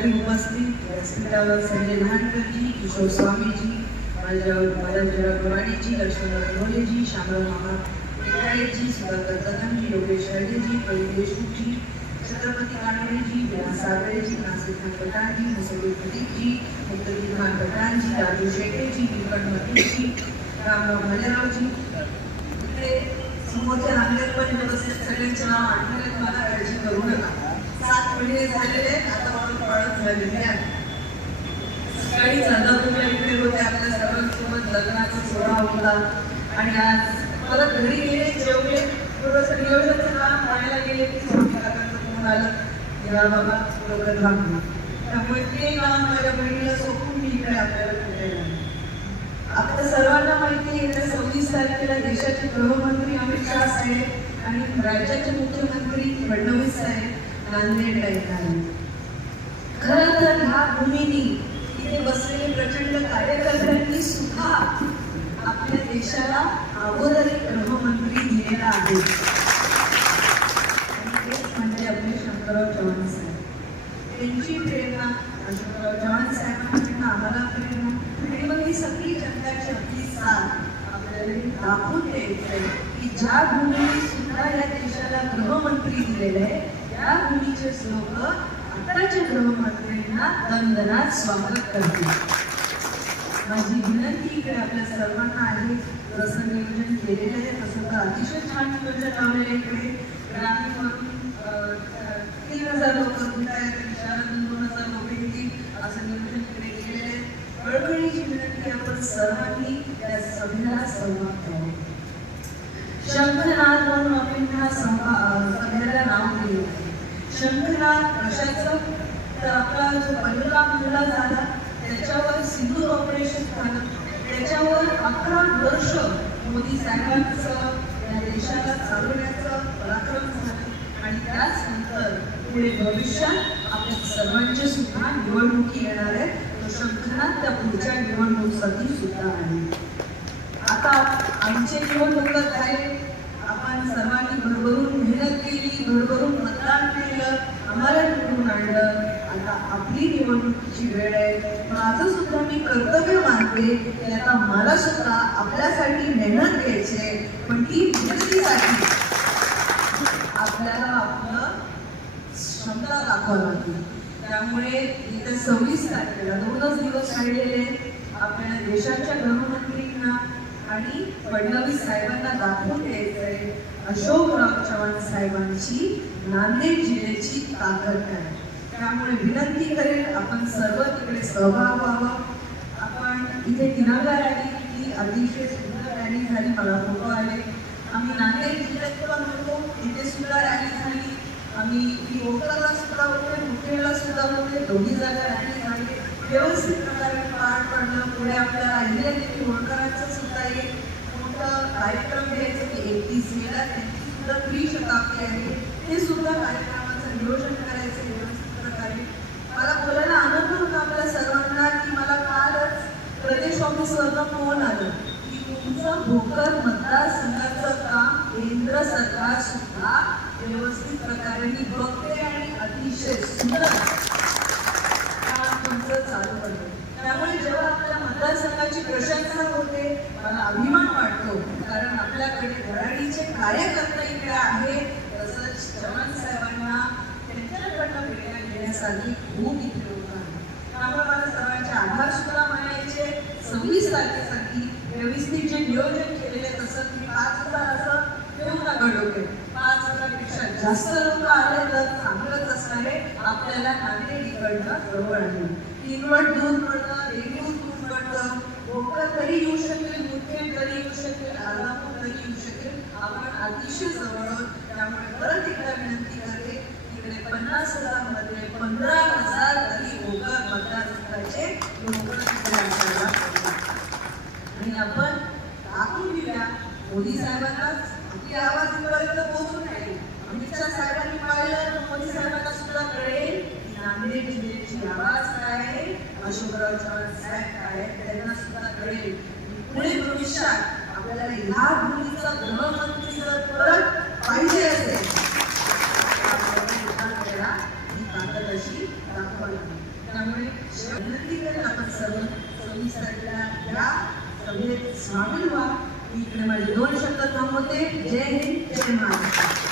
मंडळी उपस्थित व्यासपीठावर संजय लहानकरजी किशोर स्वामीजी माझ्या बालाजीराव गवाणीजी लक्ष्मणराव मोलेजी शामराव मामा टेकाळेजी सुधाकर कदमजी योगेश हळदेजी प्रवीण देशमुखजी छत्रपती कानडेजी विलास सागरेजी नासिर खान पठाणजी मुसलीम प्रदीपजी मुक्तजी खान पठाणजी राजू शेटेजी निकट मतीजी रामराव भालेरावजी इकडे समोरच्या रांगेत पण व्यवस्थित सगळ्यांचे नाव आठवण्यात मला काळजी करू नका. सात महिने झालेले सकाळी चालला तुम्ही इकडे होते. आपल्या सर्वांसोबत लग्नाचा सोहळा होता. आणि आज परत घरी गेले जेवले. थोडंसं नियोजनचं काम गेले की फोन आलं. बाबा त्यामुळे ते काम माझ्या बहिणीला सोपून मी इकडे आपल्याला फिरायला सर्वांना माहिती आहे सव्वीस तारखेला देशाचे गृहमंत्री अमित शहा साहेब आणि राज्याचे मुख्यमंत्री फडणवीस साहेब नांदेडला येत आहेत. खरं तर ह्या भूमीनी इथे बसलेले प्रचंड कार्यकर्त्यांनी सुद्धा आपल्या देशाला अगोदरी गृहमंत्री दिलेला आहे तेच म्हणजे आपले शंकरराव चव्हाण साहेब. त्यांची प्रेरणा शंकरराव चव्हाण आम्हाला प्रेरणा. आणि मग ही सगळी जनताची आपली साथ आपल्याला दाखवून द्यायचं आहे की ज्या भूमीने सुद्धा या देशाला गृहमंत्री दिलेले आहे त्या भूमीचे लोक आताच्या गृहमंत्र्यांना वंदनात स्वागत करते. माझी विनंती इकडे आपल्या सर्वांना आहे जसं नियोजन केलेलं आहे तसं तर अतिशय छान नियोजन लावलेलं इकडे. ग्रामीणवरून तीन हजार लोक शहरातून दोन हजार लोक येतील असं नियोजन इकडे केलेलं आहे. कळकळीची विनंती आपण सर्वांनी त्या सभेला सहभाग घ्यावा. शंखनाद म्हणून आपण ह्या सभेला नाव दिले आहे शंखनाद कशाचं तर आपला जो पहिला हल्ला झाला त्याच्यावर सिंदूर ऑपरेशन झालं. त्याच्यावर अकरा वर्ष मोदी साहेबांचं या देशाला चालवण्याचं पराक्रम झालं. आणि त्याच नंतर पुढे भविष्यात आपल्या सर्वांच्या सुद्धा निवडणुकी येणार आहेत. तो शंखनाद त्या पुढच्या निवडणुकीसाठी सुद्धा आहे. आता आमचे निवडणुकत आहे आपण सर्वांनी भरभरून मेहनत केली भरभरून मतदान केलं आम्हाला निवडून आणलं आता आपली निवडणुकीची वेळ आहे माझं सुद्धा मी कर्तव्य मानते. की आता मला सुद्धा आपल्यासाठी मेहनत घ्यायची आहे पण ती मेहनतीसाठी आपल्याला आपलं क्षमता दाखवावं लागेल. त्यामुळे येत्या सव्वीस तारखेला दोनच दिवस राहिलेले आपल्या देशाच्या गृहमंत्रींना आणि फडणवीस साहेबांना दाखवून द्यायचं आहे अशोकराव चव्हाण साहेबांची नांदेड जिल्ह्याची ताकद काय त्यामुळे विनंती करेल आपण सर्व तिकडे सहभाग व्हावा. आपण इथे किनारा रॅली ही अतिशय सुंदर रॅली झाली मला फोटो आले. आम्ही नांदेड जिल्ह्यात पण होतो इथे सुद्धा रॅली झाली. आम्ही ओकरला सुद्धा होते मुखेडला सुद्धा होते दोन्ही जागा रॅली झाली. व्यवस्थित प्रकारे पार पडलं. पुढे आपल्या अहिल्यादेवी होळकरांचं सुद्धा एक मोठं कार्यक्रम घ्यायचं की एकतीस मेला त्यांची सुद्धा त्रिशताब्दी आहे. ते सुद्धा कार्यक्रमाचं नियोजन करायचं व्यवस्थित प्रकारे मला बोलायला आनंद होता आपल्या सर्वांना की मला कालच प्रदेश ऑफिसवरनं फोन आलं. की तुमचं भोकर मतदारसंघाचं काम केंद्र सरकार सुद्धा व्यवस्थित प्रकारे बघते आणि अतिशय सुंदर काम तुमचं चालू आहे त्यामुळे जेव्हा आपल्या मतदारसंघाची प्रशंसा होते मला अभिमान वाटतो. कारण आपल्याकडे घराडीचे कार्यकर्ते इकडे आहेत. तसंच चव्हाण साहेबांना घेण्यासाठी खूप इथे लोक आहेत त्यामुळे मला सर्वांचे आभार सुद्धा मानायचे. सव्वीस तारखेसाठी व्यवस्थित जे नियोजन केलेले तसं मी पाच हजार असं ठेवू घडवते पाच हजारपेक्षा जास्त लोक आले तर चांगलंच असणार आहे आपल्याला नांदेड इकडनं जवळ आहे. किनवट दूर पडतं देऊळ दूर पडतं भोकर तरी येऊ शकेल मुखेड तरी येऊ शकेल आलापूर तरी येऊ शकेल आपण अतिशय जवळ आहोत त्यामुळे परत एकदा विनंती करते इकडे पन्नास हजारमध्ये पंधरा हजार तरी भोकर मतदारसंघाचे लोक तिकडे आपल्याला आहेत. आणि आपण दाखवून दिल्या मोदी साहेबांनाच आपली आवाज इथपर्यंत पोहोचून राहील. अमित शहा साहेबांनी पाहिलं तर मोदी साहेबांना सुद्धा कळेल की नांदेड जिल्ह्याची आवाज काय आहे अशोकराव चव्हाण साहेब काय त्यांना सुद्धा कळेल. पुढे भविष्यात आपल्याला ह्या भूमीचा गृहमंत्री सव्वीस तारखेला या सभेत सामील व्हा मी इकडे माझे दोन शब्द थांबवते. जय हिंद जय महाराष्ट्र.